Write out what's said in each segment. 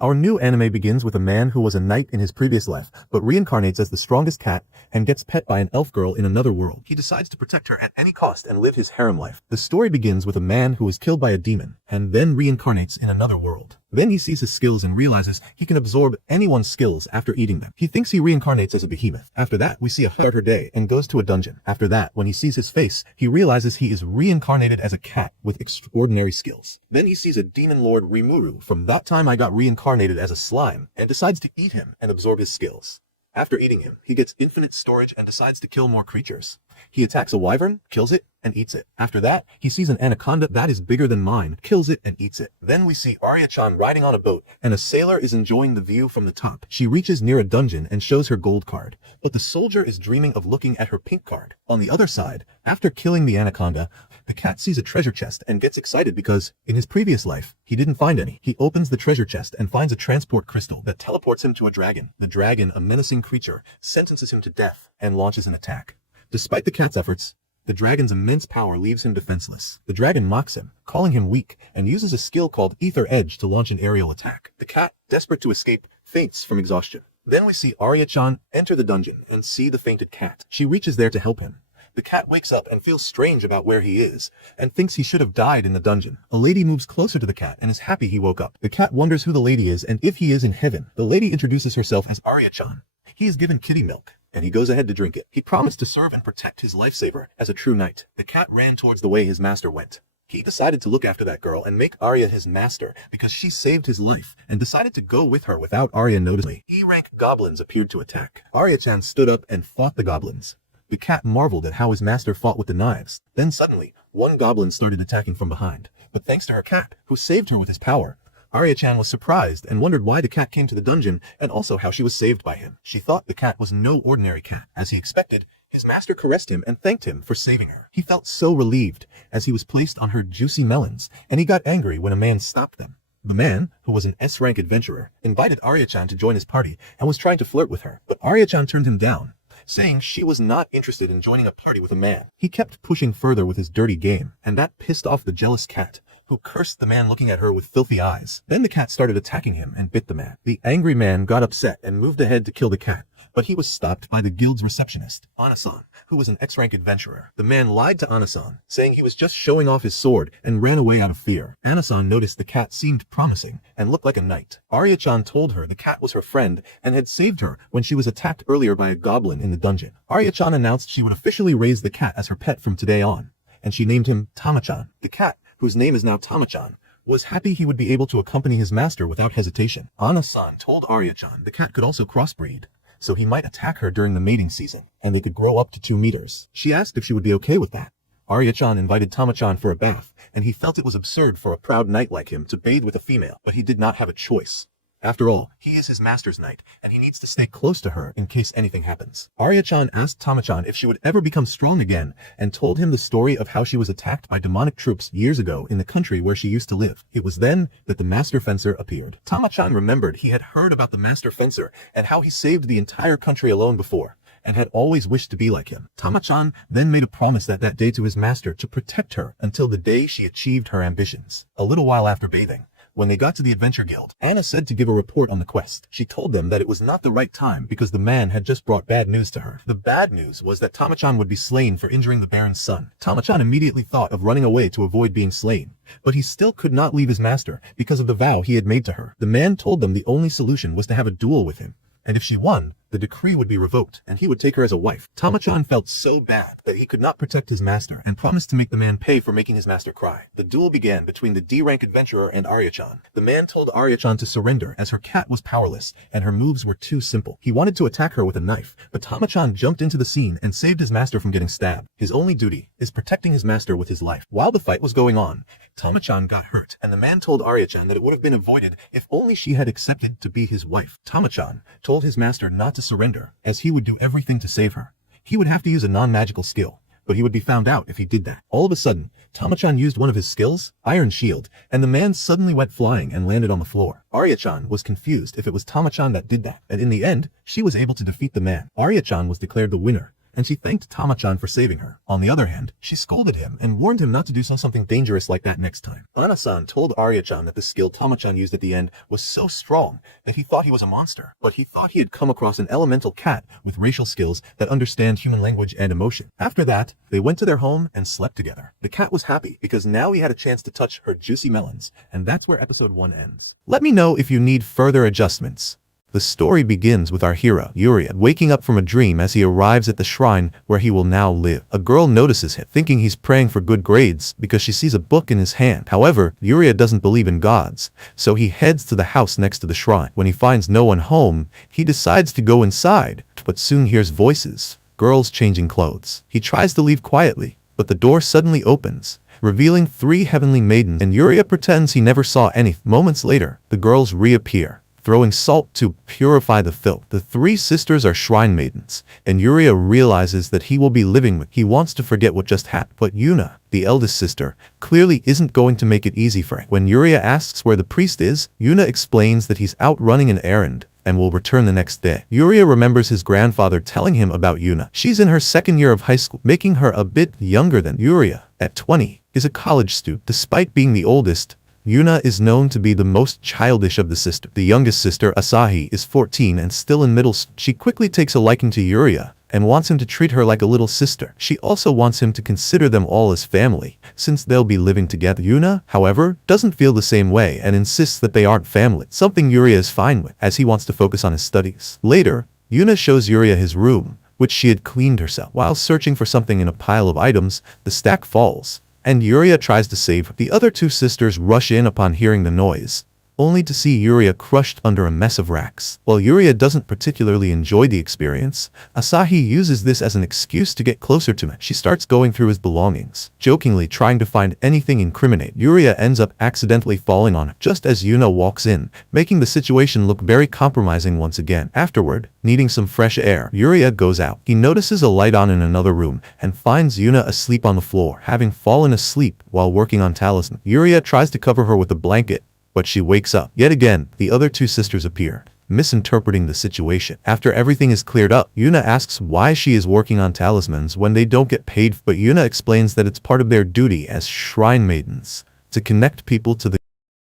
Our new anime begins with a man who was a knight in his previous life, but reincarnates as the strongest cat and gets pet by an elf girl in another world. He decides to protect her at any cost and live his harem life. The story begins with a man who is killed by a demon and then reincarnates in another world. Then he sees his skills and realizes he can absorb anyone's skills after eating them. He thinks he reincarnates as a behemoth. After that, we see a harder day and goes to a dungeon. After that, when he sees his face, he realizes he is reincarnated as a cat with extraordinary skills. Then he sees a demon lord Rimuru from That Time I Got Reincarnated as a Slime and decides to eat him and absorb his skills. After eating him, he gets infinite storage and decides to kill more creatures. He attacks a wyvern, kills it, and eats it. After that, he sees an anaconda that is bigger than mine, kills it, and eats it. Then we see Arya-chan riding on a boat, and a sailor is enjoying the view from the top. She reaches near a dungeon and shows her gold card, but the soldier is dreaming of looking at her pink card. On the other side, after killing the anaconda, the cat sees a treasure chest and gets excited because, in his previous life, he didn't find any. He opens the treasure chest and finds a transport crystal that teleports him to a dragon. The dragon, a menacing creature, sentences him to death and launches an attack. Despite the cat's efforts, the dragon's immense power leaves him defenseless. The dragon mocks him, calling him weak, and uses a skill called Ether Edge to launch an aerial attack. The cat, desperate to escape, faints from exhaustion. Then we see Arya-chan enter the dungeon and see the fainted cat. She reaches there to help him. The cat wakes up and feels strange about where he is, and thinks he should have died in the dungeon. A lady moves closer to the cat and is happy he woke up. The cat wonders who the lady is and if he is in heaven. The lady introduces herself as Arya-chan. He is given kitty milk, and he goes ahead to drink it. He promised to serve and protect his lifesaver as a true knight. The cat ran towards the way his master went. He decided to look after that girl and make Arya his master because she saved his life, and decided to go with her without Arya noticing. E-rank goblins appeared to attack. Arya-chan stood up and fought the goblins. The cat marveled at how his master fought with the knives. Then suddenly, one goblin started attacking from behind. But thanks to her cat, who saved her with his power, Arya-chan was surprised and wondered why the cat came to the dungeon and also how she was saved by him. She thought the cat was no ordinary cat. As he expected, his master caressed him and thanked him for saving her. He felt so relieved as he was placed on her juicy melons, and he got angry when a man stopped them. The man, who was an S-rank adventurer, invited Arya-chan to join his party and was trying to flirt with her, but Arya-chan turned him down, saying she was not interested in joining a party with a man. He kept pushing further with his dirty game, and that pissed off the jealous cat, who cursed the man looking at her with filthy eyes. Then the cat started attacking him and bit the man. The angry man got upset and moved ahead to kill the cat, but he was stopped by the guild's receptionist, Anasan, who was an X-rank adventurer. The man lied to Anasan, saying he was just showing off his sword, and ran away out of fear. Anasan noticed the cat seemed promising and looked like a knight. Arya-chan told her the cat was her friend and had saved her when she was attacked earlier by a goblin in the dungeon. Arya-chan announced she would officially raise the cat as her pet from today on, and she named him Tama-chan. The cat, whose name is now Tama-chan, was happy he would be able to accompany his master without hesitation. Anasan told Arya-chan the cat could also crossbreed, so he might attack her during the mating season, and they could grow up to 2 meters. She asked if she would be okay with that. Arya-chan invited Tama-chan for a bath, and he felt it was absurd for a proud knight like him to bathe with a female, but he did not have a choice. After all, he is his master's knight, and he needs to stay close to her in case anything happens. Arya-chan asked Tama-chan if she would ever become strong again, and told him the story of how she was attacked by demonic troops years ago in the country where she used to live. It was then that the master fencer appeared. Tama-chan remembered he had heard about the master fencer and how he saved the entire country alone before, and had always wished to be like him. Tama-chan then made a promise that day to his master to protect her until the day she achieved her ambitions. A little while after bathing, when they got to the Adventure Guild, Anna said to give a report on the quest. She told them that it was not the right time because the man had just brought bad news to her. The bad news was that Tama-chan would be slain for injuring the Baron's son. Tama-chan immediately thought of running away to avoid being slain, but he still could not leave his master because of the vow he had made to her. The man told them the only solution was to have a duel with him, and if she won, the decree would be revoked, and he would take her as a wife. Tama-chan felt so bad that he could not protect his master, and promised to make the man pay for making his master cry. The duel began between the D-rank adventurer and Arya-chan. The man told Arya-chan to surrender as her cat was powerless, and her moves were too simple. He wanted to attack her with a knife, but Tama-chan jumped into the scene and saved his master from getting stabbed. His only duty is protecting his master with his life. While the fight was going on, Tama-chan got hurt, and the man told Arya-chan that it would have been avoided if only she had accepted to be his wife. Tama-chan told his master not to surrender, as he would do everything to save her. He would have to use a non-magical skill, but he would be found out if he did that. All of a sudden, Tama-chan used one of his skills, Iron Shield, and the man suddenly went flying and landed on the floor. Arya-chan was confused if it was Tama-chan that did that, and in the end, she was able to defeat the man. Arya-chan was declared the winner, and she thanked Tama-chan for saving her. On the other hand, she scolded him and warned him not to do something dangerous like that next time. Ana-san told Arya-chan that the skill Tama-chan used at the end was so strong that he thought he was a monster, but he thought he had come across an elemental cat with racial skills that understand human language and emotion. After that, they went to their home and slept together. The cat was happy because now he had a chance to touch her juicy melons, and that's where episode 1 ends. Let me know if you need further adjustments. The story begins with our hero, Yuria, waking up from a dream as he arrives at the shrine where he will now live. A girl notices him, thinking he's praying for good grades because she sees a book in his hand. However, Yuria doesn't believe in gods, so he heads to the house next to the shrine. When he finds no one home, he decides to go inside, but soon hears voices, girls changing clothes. He tries to leave quietly, but the door suddenly opens, revealing 3 heavenly maidens, and Yuria pretends he never saw any. Moments later, the girls reappear, throwing salt to purify the filth. The 3 sisters are shrine maidens, and Yuria realizes that he will be living with. He wants to forget what just happened, but Yuna, the eldest sister, clearly isn't going to make it easy for him. When Yuria asks where the priest is, Yuna explains that he's out running an errand and will return the next day. Yuria remembers his grandfather telling him about Yuna. She's in her 2nd year of high school, making her a bit younger than Yuria. At 20, is a college student. Despite being the oldest, Yuna is known to be the most childish of the sisters. The youngest sister, Asahi, is 14 and still in middle school. She quickly takes a liking to Yuria and wants him to treat her like a little sister. She also wants him to consider them all as family, since they'll be living together. Yuna, however, doesn't feel the same way and insists that they aren't family, something Yuria is fine with, as he wants to focus on his studies. Later, Yuna shows Yuria his room, which she had cleaned herself. While searching for something in a pile of items, the stack falls, and Yuria tries to save her. The other 2 sisters rush in upon hearing the noise, only to see Yuria crushed under a mess of racks. While Yuria doesn't particularly enjoy the experience, Asahi uses this as an excuse to get closer to him. She starts going through his belongings, jokingly trying to find anything incriminating. Yuria ends up accidentally falling on her just as Yuna walks in, making the situation look very compromising once again. Afterward, needing some fresh air, Yuria goes out. He notices a light on in another room and finds Yuna asleep on the floor, having fallen asleep while working on talisman. Yuria tries to cover her with a blanket, but she wakes up. Yet again, the other 2 sisters appear, misinterpreting the situation. After everything is cleared up, Yuna asks why she is working on talismans when they don't get paid, but Yuna explains that it's part of their duty as shrine maidens to connect people to the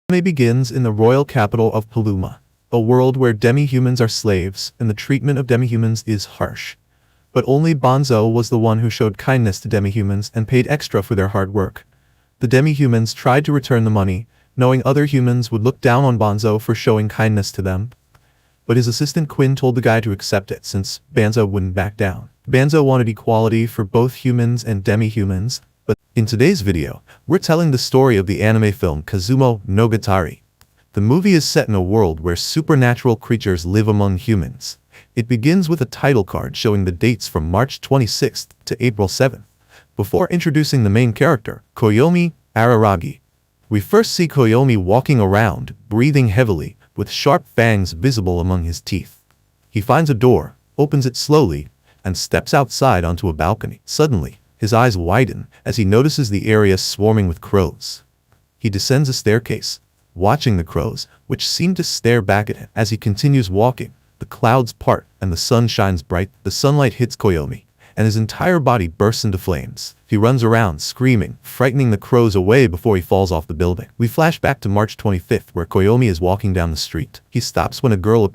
anime begins in the royal capital of Paluma, a world where demi-humans are slaves and the treatment of demi-humans is harsh. But only Banzo was the one who showed kindness to demi-humans and paid extra for their hard work. The demi-humans tried to return the money, knowing other humans would look down on Banzo for showing kindness to them. But his assistant Quinn told the guy to accept it since Banzo wouldn't back down. Banzo wanted equality for both humans and demi-humans, but in today's video, we're telling the story of the anime film Kazumo no Gatari. The movie is set in a world where supernatural creatures live among humans. It begins with a title card showing the dates from March 26th to April 7th, before introducing the main character, Koyomi Araragi. We first see Koyomi walking around, breathing heavily, with sharp fangs visible among his teeth. He finds a door, opens it slowly, and steps outside onto a balcony. Suddenly, his eyes widen as he notices the area swarming with crows. He descends a staircase, watching the crows, which seem to stare back at him. As he continues walking, the clouds part and the sun shines bright. The sunlight hits Koyomi, and his entire body bursts into flames. He runs around, screaming, frightening the crows away before he falls off the building. We flash back to March 25th, where Koyomi is walking down the street. He stops when a girl appears